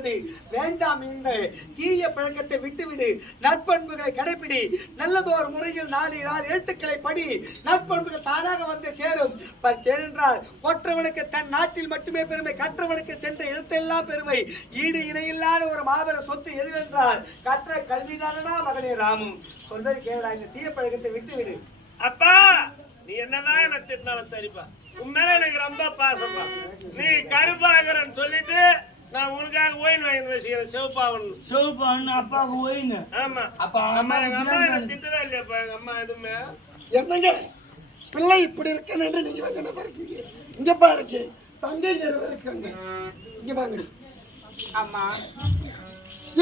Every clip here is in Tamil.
இருக்கிறது வேண்டாம் இந்த தீய பழக்கத்தை விட்டுவிடு. நற்பண்புகளை கடைபிடி நல்லதோர் முறையில் நாலு நாள் எழுத்துக்களை படி. நற்பண்புகள் தானாக வந்து சேரும். ஏனென்றால் கொற்றவனுக்கு தன் நாட்டில் மட்டுமே பெருமை கற்றவனுக்கு சென்ற எழுத்தெல்லாம் பெருமை. ஈடு இணையில்லாத ஒரு மாபெரும் சொத்து எதுவென்றால் கற்ற கல்விதானா மகனே ராமும். சொல்றது கேவலா இந்த தீய பழக்கத்தை விட்டுவிடு. அப்பா நீ என்னதான் என்ன திட்டினாலும் சரிப்பா. உன் மேல எனக்கு ரொம்ப பாசம்ப்பா. நீ கருப்பாகிறன்னு சொல்லிட்டு நான் உனக்காக ஓயின் வாங்கி வச்சுக்கிறேன். சிவப்பாவன் சிவப்பு அண்ணன் அப்பாவுக்கு ஒயின்னு. ஆமா. அப்ப அம்மா எங்க அம்மா என்ன அம்மா திட்டவே இல்லையாப்பா எங்க அம்மா எதுவுமே? என்னங்க? பிள்ளை இப்படி இருக்கணும்னு நீங்க வந்து என்ன பாருக்கீங்க இங்க பாருங்க. தங்கை நேரம் இருக்காங்க. இங்க வாங்க. அம்மா.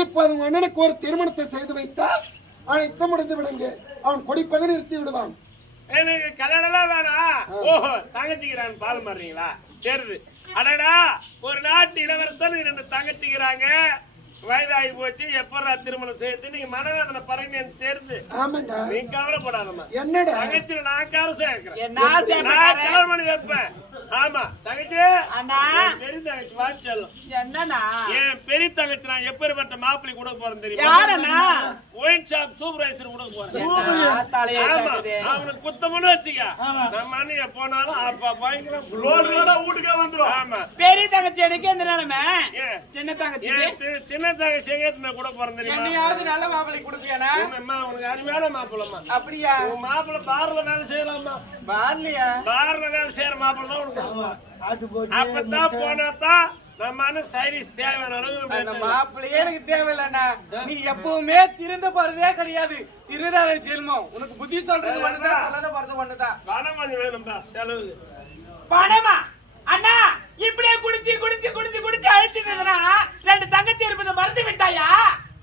இப்போது உங்க அண்ணனுக்கு ஒரு திருமணத்தை செய்து வைத்தால் அனைத்து முடிந்து விடுங்க. அவன் குடிப்பதை நிறுத்தி விடுவான். எனக்கு கல்யாணம்லாம் வேணாம். ஓஹோ தங்கச்சிக்கிறான் பால் மாறுறீங்களா? தெரியுது அடடா ஒரு நாட்டு இளவரசன் ரெண்டு தங்கச்சிக்கிறாங்க வயதாகி போச்சு எப்படா திருமணம் செய்யுது நீங்க மனவேதனை பாருங்க எனக்கு ஆமாண்டா. நீ கவலைப்படாதம்மா. என்னடா? தங்கச்சியில நான் கார சேர்க்கிறேன் நான் கல்யாணம் பண்ணி வைப்பேன். ஆமா தங்கச்சி? பெரிய தங்கச்சி என்னண்ணா? என் பெரிய தங்கச்சி நான் எப்பேற்பட்ட மாப்பிள்ளை கொடுக்க போறேன் தெரியுமா? ஒயின் ஷாப் சூப்பர்வைசர் கொடுக்க போறேன் ஆமா அவனுக்கு குத்தமுன்னு வச்சுக்க. நம்ம அண்ணிய போனாலும் அப்பா பயங்கர லோடு லோடா வீட்டுக்கே வந்துரும். ஆமா. பெரிய தங்கச்சி எனக்கு எந்த நிலைமை. சின்ன தங்கச்சி சின்ன தங்கச்சி எங்க கூட போறேன் தெரியுமா? என்னையாவது நல்ல மாப்பிள்ளை கொடுப்பியானா உனக்கு அருமையான மாப்பிள்ளம்மா. அப்படியா? உன் மாப்பிள்ளை பார்ல வேலை செய்யலாமா வரலையா பார்ல வேலை செய்யற மாப்பிள்ளை தான் உனக்கு. அப்பதான் போனாதான் நம்ம சைடிஸ் தேவையான அளவு அந்த மாப்பிள்ளையே எனக்கு தேவையில்லண்ணா. நீ எப்பவுமே திருந்த போறதே கிடையாது. திருந்தாத செல்மம் உனக்கு புத்தி சொல்றது ஒண்ணுதான் சொல்லாத போறது ஒண்ணுதான். பணம் கொஞ்சம் செலவு. பணமா? அண்ணா இப்படியே குடிச்சு குடிச்சு குடிச்சு குடிச்சு அழிச்சிட்டு ரெண்டு தங்கச்சி இருப்பதை மறந்து விட்டாயா?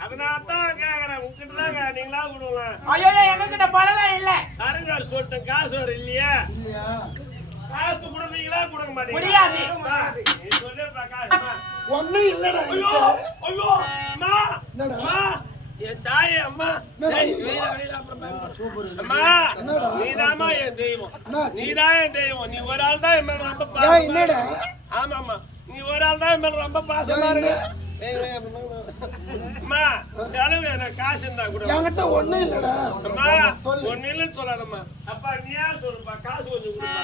அதனால தான் கேக்குறேன் உங்ககிட்ட தான் நீங்களா கொடுக்கலாம் ஐயோ எங்க கிட்ட பணம் இல்ல. சரங்கார் சொல்லிட்டேன். காசு வர இல்லையா. இல்லையா? காசு கொடுப்பீங்களா கொடுக்க முடியாது. அம்மா, நீ சொல்லுப்பா காசு அம்மா. ஒண்ணும் இல்லடா ஐயோ. ஐயோ அம்மா என்னடா? அம்மா என் தாயே அம்மா. அம்மா என்னடா? நீதாம்மா என் தெய்வம்? நீதான் என் தெய்வம். நீ ஒரு ஆள் தான் என் மேல ரொம்ப பாசமா. ஆமா ஆமா நீ ஒரு ஆள் தான் என் மேல ரொம்ப பாசமா இருக்கு. செலவு எனக்கு காசு இருந்தா கூட. என்கிட்ட ஒண்ணும் இல்லடா. அம்மா சொல்லு. ஒன்னு இல்லைன்னு சொல்லாதம்மா. அப்பா நீயா சொல்லுப்பா. காசு கொஞ்சம் கொடுப்பா.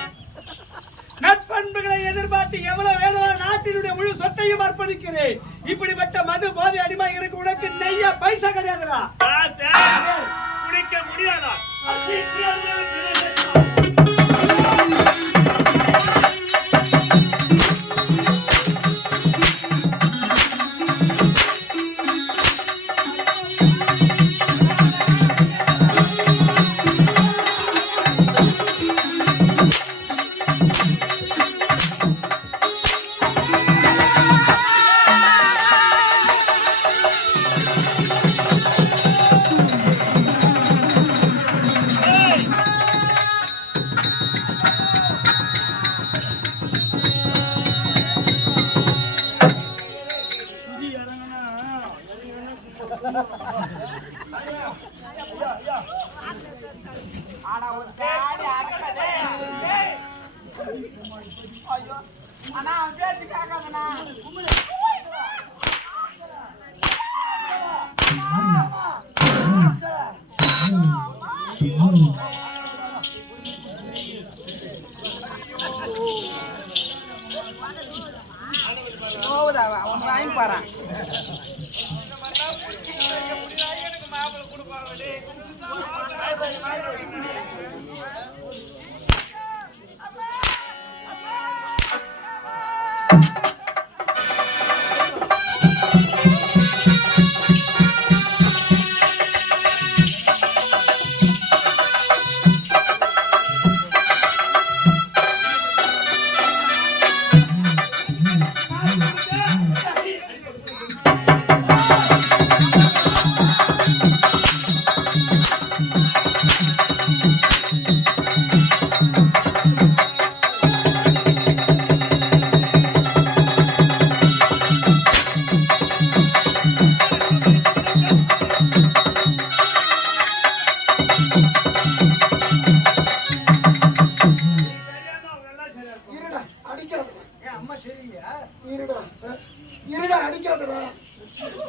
நற்பண்புகளை எதிர்பார்த்து எவ்வளவு வேணும் நாட்டினுடைய முழு சொத்தையும் அர்ப்பணிக்கிறேன். இப்படிப்பட்ட மது போதை அடிமை இருக்கு. உனக்கு நெய்ய பைசா கிடையாதுடா. குடிக்க முடியாதா? வாங்கி பாரு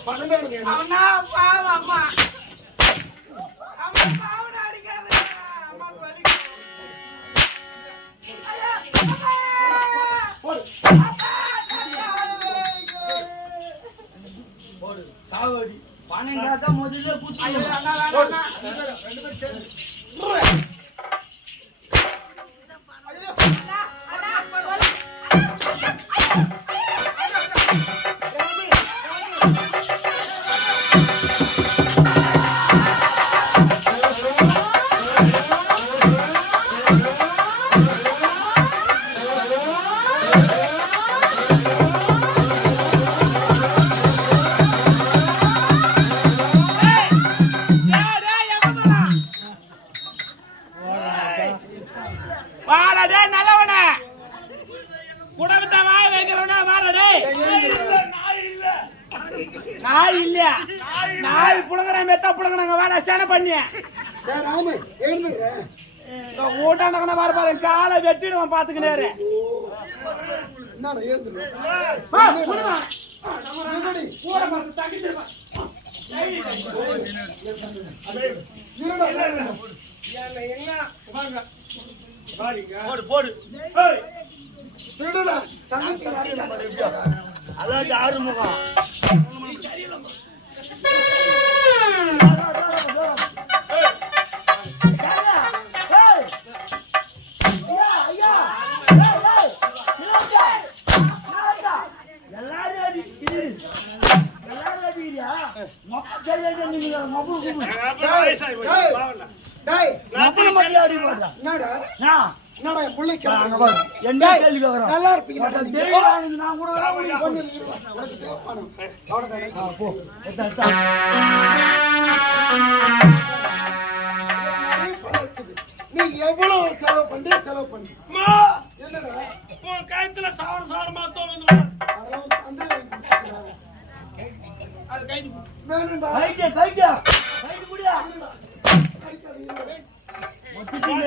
அவனா பாவம் அம்மா அம்மா. பாவனை அடிக்காத அம்மாக்கு வலிக்கும் ஐயா, அம்மா! போடு சாவடி. பணம் கேட்டா முதல்ல குத்தி அண்ணா, வேணாம், அண்ணா. ஐயோ, ஊட்டாண்டவன வர பாரு காலை வெட்டிடுவான் பாத்துக்கினாரு போடு போடு எப்படியோ. அதான் ஆறுமுகம் பணம் இருக்குது. நீ எவ்வளவு செலவு பண்ற செலவு பண்ணு என்னடா உன் கழுத்துல சாவர சாவரமா தோணுது அதெல்லாம் உன் தந்தை வாங்கி கொடுத்தாரா? அது கை வேணும்டா. குடியா. மொத்தத்தையும்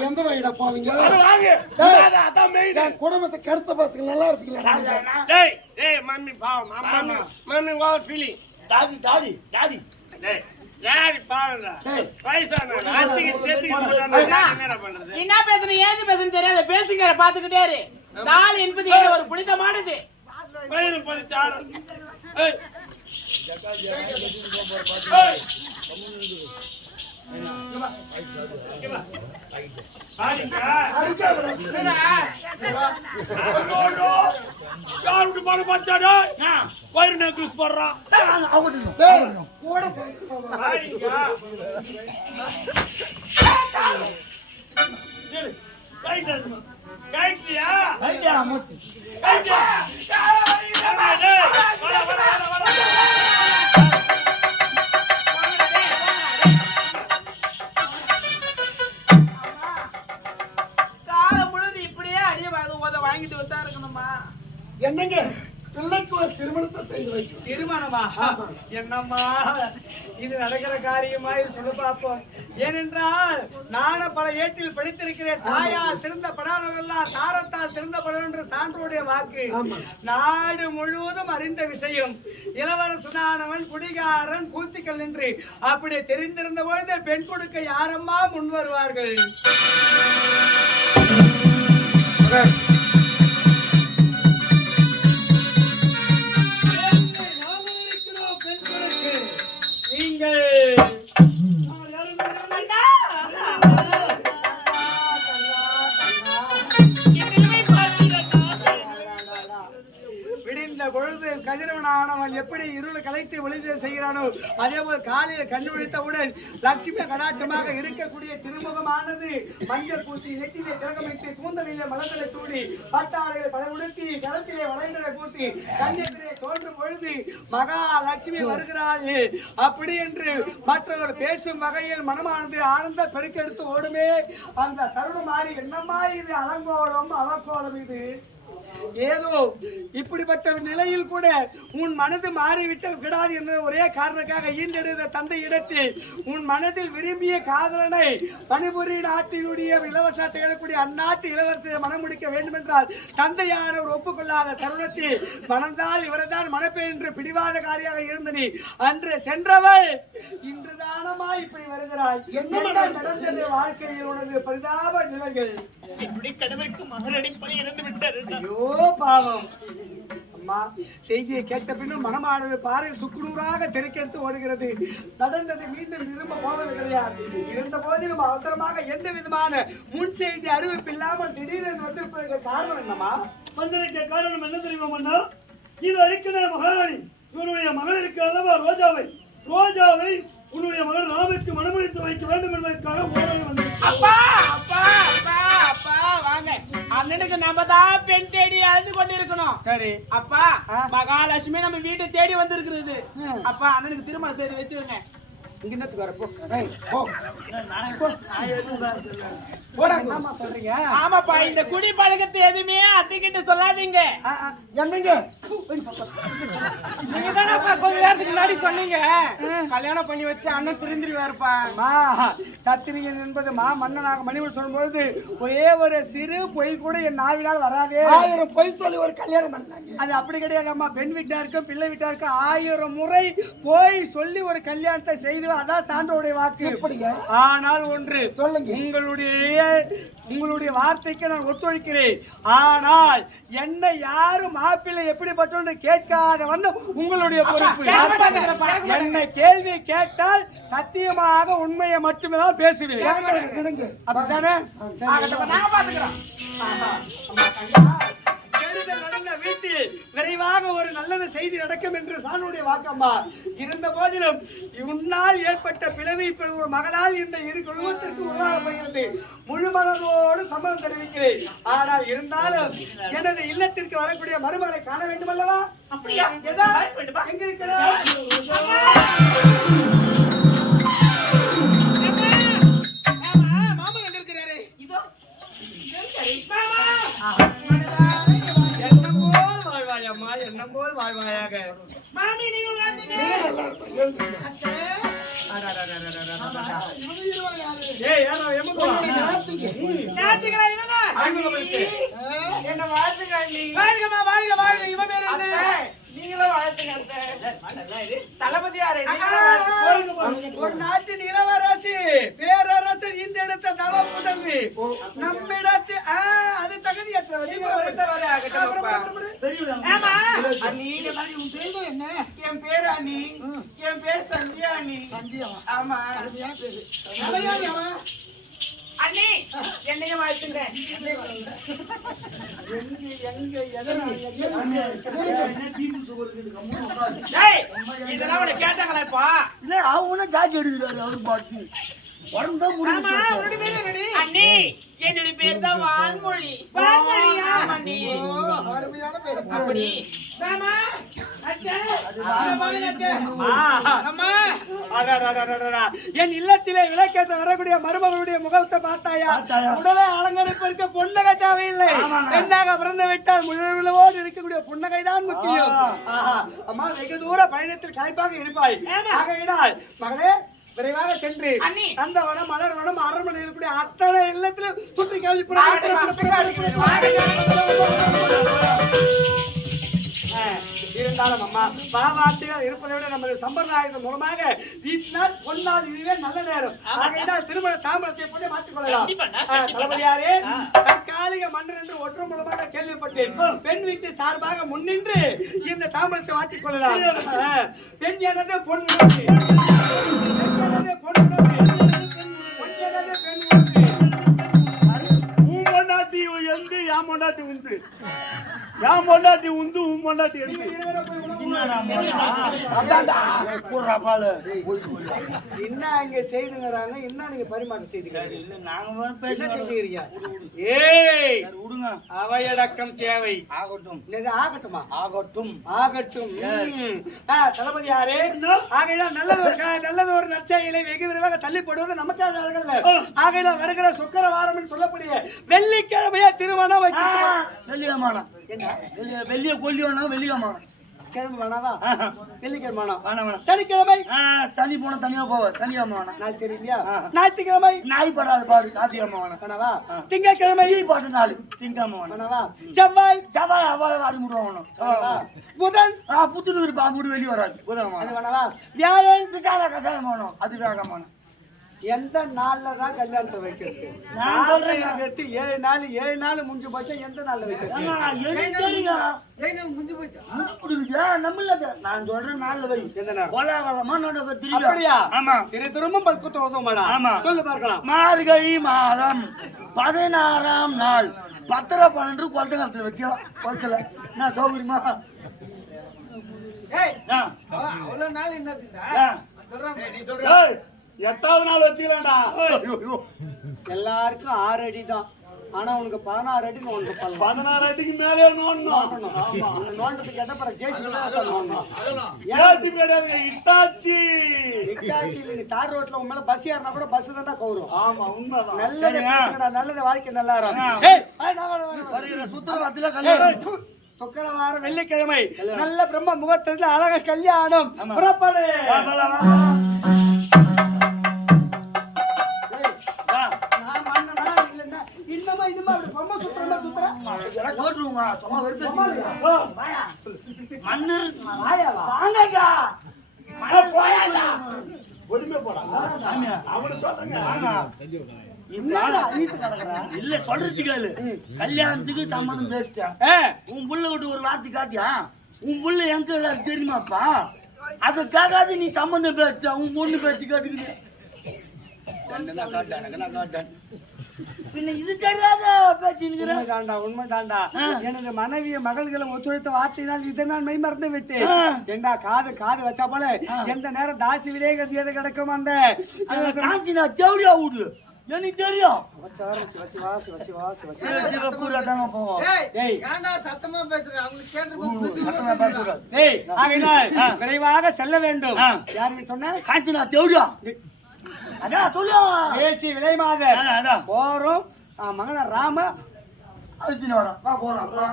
எந்த வழிடா போவீங்க குடும்பத்தை கெடுத்த பசங்க நல்லா இருப்பீங்களா டேய் டேய் மம்மி பாவம். Mummy mummy over feeling daddy, daddy, daddy. என்ன பேசுறீங்க ஏது பேசுறேன்னு தெரியாத. பேசுங்க பாத்துக்கிட்டே நாள் என்பது ஒரு புனிதமானது. பயிர் பதிச்சாரு ஏய் ஏய் வயிறு நெக்லஸ் போடுறான் கூட கைட்டியா கைட்டியா கைட்டியா வாங்கிட்டு வந்தா இருக்கணுமா? என்னங்க? பிள்ளைக்கு ஒரு திருமணத்தை செய்து வைக்கிறோம் திருமணமா என்னம்மா? இது நடக்கிற காரியமா? இது சொல்ல பார்ப்போம் ஏனென்றால் நானும் பல ஏட்டில் படித்திருக்கிறேன். தாயால் திருந்தப்படாதவெல்லாம் தாரத்தால் திருந்தப்படும் என்று சான்றோடைய வாக்கு. நாடு முழுவதும் அறிந்த விஷயம். இளவரசனானவன் குடிகாரன் கூத்திக்கல் என்று அப்படி தெரிந்திருந்த பொழுது பெண் கொடுக்க யாரம்மா முன் வருவார்கள்? அதே போல காலையில் கண்ணு விழித்தவுடன் லட்சுமி கடாட்சமாக இருக்கக்கூடிய திருமுகமானது மஞ்சள் பூசி நெற்றிலே திறகமைத்து கூந்தலிலே மலர்களை சூடி பட்டாளையில் பல உடுத்தி கரத்திலே வளைந்தலை கூட்டி கண்ணெதிரே தோன்றும் பொழுது மகாலட்சுமி வருகிறாள். அப்படி என்று மற்றவர் பேசும் வகையில் மனமானது ஆனந்த பெருக்கெடுத்து ஓடுமே. அந்த தருணம் மாறி என்னம்மா இது? அலங்கோலம் அவக்கோலம் இது. ஏதோ இப்படிப்பட்ட நிலையில் கூட உன் மனது மாறிவிட்ட விடாது என்ற ஒரே காரணக்காக ஈண்டெடுத்த தந்தை இடத்தில் உன் மனதில் விரும்பிய காதலனை பணிபுரி நாட்டினுடைய இளவரச திகழக்கூடிய அந்நாட்டு இளவரசரை மனம் முடிக்க வேண்டும் என்றால் தந்தையானவர் ஒப்புக்கொள்ளாத தருணத்தில் மணந்தால் இவர்தான் மணப்பேன் என்று பிடிவாத காரியாக இருந்த நீ அன்று சென்றவள் இன்று தானமா இப்படி வருகிறாய். என்ன நடந்தது வாழ்க்கையில் உனது பரிதாப நிலைகள். இப்படி கணவருக்கு மகனடிப்படி இருந்து விட்டார் ஐயோ பாவம். அம்மா செய்தியை கேட்ட பின்னும் மனமானது பாறையில் சுக்குநூறாக தெருக்கெடுத்து ஓடுகிறது. நடந்தது மீண்டும் திரும்ப போவது கிடையாது. இருந்த போதிலும் அவசரமாக எந்த விதமான முன் செய்தி அறிவிப்பு இல்லாமல் திடீரென்று வந்திருப்பதற்கு காரணம் என்னம்மா? வந்திருக்க காரணம் என்ன தெரியுமா மன்னா இது அழிக்கிற மகாராணி இவருடைய மகள் இருக்கிறதவா ரோஜாவை? ரோஜாவை உன்னுடைய மகன் ராமுக்கு மனமுடித்து வைக்க வேண்டும் என்பதற்காக ஓடவே வந்தேன். அப்பா அப்பா அப்பா! அண்ணனுக்கு நம்ம தான் பெண் தேடி அழுது கொண்டு இருக்கணும் சரி. அப்பா மகாலட்சுமி நம்ம வீட்டை தேடி வந்திருக்கிறது. அப்பா அண்ணனுக்கு திருமணம் செய்து வைத்துருங்க இங்க என்னத்துக்கு ஆமாப்பா இந்த குடி பழக்கத்தை எதுவுமே அத்தை கிட்ட சொல்லாதீங்க என்னங்க? நீங்க தானப்பா கொஞ்ச நேரத்துக்கு முன்னாடி சொன்னீங்க. கல்யாணம் பண்ணி வச்சு அண்ணன் திருந்திருவாருப்பா. மா சத்திரியன் என்பது மா மன்னனாக மணிவன் சொல்லும்போது ஒரே ஒரு சிறு பொய் கூட என் நாவினால் வராதே. ஆயிரம் பொய் சொல்லி ஒரு கல்யாணம் பண்ணாங்க. அது அப்படி கிடையாதும்மா. பெண் வீட்டாருக்கும் பிள்ளை வீட்டாருக்கும் ஆயிரம் முறை போய் சொல்லி ஒரு கல்யாணத்தை செய்து அதான் சான்றோடைய வாக்கு. எப்படிங்க? ஆனால் ஒன்று சொல்லுங்க. உங்களுடைய உங்களுடைய வார்த்தைக்கு நான் ஒத்துழைக்கிறேன். ஆனால் என்னை யாரும் மாப்பிள்ளை எப்படிப்பட்டோன்னு கேட்காத வண்ணம் உங்களுடைய பொறுப்பு. என்னை கேள்வி கேட்டால் சத்தியமாக உண்மையை மட்டுமே தான் பேசுவேன் அப்படித்தானே? நடந்த வீட்டில் விரைவாக ஒரு நல்லது செய்தி நடக்கும் என்று சானுடைய வாக்கம்மா. இருந்த போதிலும் உன்னால் ஏற்பட்ட பிளவு இப்ப ஒரு மகளால் இந்த இரு குடும்பத்திற்கு உருவாகப்படுகிறது முழு மனதோடு சம்மதம் தெரிவிக்கிறேன். ஆனால் இருந்தாலும் எனது இல்லத்திற்கு வரக்கூடிய மருமகளை காண வேண்டும் அல்லவா அப்படியா? எங்க இருக்கிறார் வாழ்வாயாக மாமி நீங்க நல்லா இருப்பீங்க. எழுந்துங்க. ஏய் யாரோ எம்மு நாத்திங்க. ஞாயிற்றுக்கிழமை இவங்க ஆங்கிலம் என்ன வாழ்த்துங்க அண்ணி? வாழ்கம்மா வாழ்க வாழ்க இவ பேர் என்ன? நீங்களும் வாழ்த்துங்க அத்தை. தளபதி யாரு ஒரு நாட்டின் இளவரசி பேரரசர் இந்த இடத்த தவ புதல்வி நம்மிடத்து ஆ, அது தகுதியற்றவர். என்ன? என் பேரு அண்ணி. என் பேர் சந்தியா அண்ணி. சந்தியா ஆமா. அருமையான பேரு. அண்ணி என்னையும் வாழ்த்துங்க. இதெல்லாம் கேட்டாங்களா இப்போ? இல்ல அவங்க ஜாக்கி எடுக்கிறாரு அவர் பாட்டு. உடம்பு அண்ணி என்னுடைய பேர் தான் வான்மொழி வான்மொழியா அண்ணி அருமையான பேரு அப்படி மாமா. என் இல்லத்திலே விளக்கேற்ற வரக்கூடிய மருமகளுடைய முகத்தை பார்த்தாயா உடலை அலங்கரிப்பதற்கு புன்னகை தேவையில்லை பெண்ணாக பிறந்து விட்டால் முழுவிழவோடு இருக்கக்கூடிய புன்னகை தான் முக்கியம் ஆஹா. அம்மா. வெகு தூர பயணத்தில் களைப்பாக இருப்பாய் ஆகையினால் மகளே விரைவாக சென்று. அந்த வனம் மலர் வனம் அரண்மனை இருக்கக்கூடிய அத்தனை இல்லத்திலும் சுற்றி கேள்வி இருந்தாலும் அம்மா பாவார்த்தைகள் இருப்பதை விட நமது சம்பிரதாயத்தின் மூலமாக வீட்டினால் பொன்னால் இதுவே நல்ல நேரம். ஆகையினால் திருமண தாமரத்தை போட்டு மாற்றிக் கொள்ளலாம் ஆ, தளபதியாரே தற்காலிக மன்னர் என்று ஒற்றை மூலமாக கேள்விப்பட்டேன். பெண் வீட்டு சார்பாக முன்னின்று இந்த தாமரத்தை மாற்றிக் கொள்ளலாம் ஆ, பெண் எனது பொன் பொன் பொண்டாட்டி உண்டு என் பொண்டாட்டி உந்து உன் பொண்டாட்டி என்ன இங்க செய்துங்கிறாங்க? என்ன நீங்க பரிமாற்றம் செய்தீங்க இல்ல நாங்க பேசுறோம் செஞ்சீங்க ஏய்! விடுங்க. அவையடக்கம் தேவை. ஆகட்டும். இது ஆகட்டுமா? ஆகட்டும். ஆகட்டும். தளபதி யாரு? ஆகையில நல்லது நல்லது ஒரு நற்செயலை வெகு விரைவாக தள்ளி போடுவது நமக்கே நடக்கல ஆகையில வருகிற சுக்கர வாரம் சொல்லக்கூடிய வெள்ளிக்கிழமையா திருமணம் வெள்ளியமானம் வெள்ளிய வெள்ளிய கொல்லியோனா வெள்ளியமானம் கிழமை வேணாவா வெள்ளிக்கிழமை வேணாம். வேணாம் வேணாம். சனிக்கிழமை? சனி போனா தனியா போவ சனியம்மாவன நாள் சரி இல்லையா. ஞாயிற்றுக்கிழமை? நாய் படாது பாரு காத்தியம்மாவன வேணாவா திங்கட்கிழமை ஈ பாட்டு நாலு திங்கம்மாவன வேணாவா செவ்வாய்? செவ்வாய் அவ்வாய் முடுவாங்கணும் செவ்வாய் புதன்? ஆ புத்துனூர் பாம்புடு வெளியே வராது. அது புதகமான வேணாவா வியாழன்? விசால கசாயமானம் அது வேகமான எந்த நாள்ல தான் கல்யாணத்தை வைக்கிறது? சொல்றேன். இருக்கிறது ஏழு நாள் ஏழு நாள் முடிஞ்சு போச்சா எந்த நாள்ல வைக்கிறது? நான் சொல்றேன் நாள்ல வை. எந்த நாள்? கோலாகலமா நடக்க அப்படியா? ஆமா. சிறு திரும்பும் பல்குத்த உதவுமாடா ஆமா. சொல்லு பார்க்கலாம். மார்கழி மாதம் பதினாறாம் நாள். பத்தரை பன்னெண்டு குளத்த காலத்துல வச்சோம் குளத்துல நான் சௌகரியமா? ஏய் ஆ, அவ்வளவு நாள் என்னதுடா. சொல்றேன். ஏய், எட்டாவது நாள் வச்சுக்கலாம்டா. எல்லாருக்கும் ஆறு அடி தான் ஆனா உனக்கு பதினாறு அடி பல்லம் பதினாறு அடிக்கு மேலே நோண்டணும். அந்த நோண்டத்துக்கு எட்டப்பற ஜேசி நோண்டணும். சேச்சி கிடையாது இட்டாச்சி விட்டாசியில் நீ தார் ரோட்ல உன் மேல பஸ் ஏறினா கூட பஸ் தான் கவுரும். ஆமா உண்மைதான். நல்லது நல்லது வாழ்க்கை நல்லா இருக்கும். கல்யாணம். சுக்கிரவாரம் வெள்ளிக்கிழமை. நல்ல பிரம்ம முகூர்த்தத்துல அழக கல்யாணம். புறப்படு. சாமியா. அவனு சொல்றேங்க. வாங்க. என்னடா வீட்டு கிடக்குற இல்ல சொல்றது கேளு. கல்யாணத்துக்கு சம்மதம் பேசிட்டேன் உன் புள்ள விட்டு ஒரு வார்த்தை காட்டியா? உன் புள்ள எங்க தெரியுமாப்பா அது கேட்காது நீ சம்மந்தம் பேசிட்ட உன் பொண்ணு பேச்சு கேட்டுக்கிட்டு. காட்டேன், காட்டேன். பின்ன இது தெரியாத ஆ. எனது மனைவிய மகள்களும் ஒத்துழைத்த வார்த்தையினால் இதை நான் மெய் மறந்து விட்டேன். ஏண்டா காது காது வச்சா போல? எந்த நேரம் தாசி விடே எது கிடக்கும் அந்த காஞ்சி நான் தேவடியா விடு. எனக்கு தெரியும். விரைவாக செல்ல வேண்டும். யாருக்கு சொன்ன? காஞ்சி நான் தேவடியா அதான் சொல்லுவோம் பேசி விலை அதான். போறோம். மகன ராம போலாம். வா.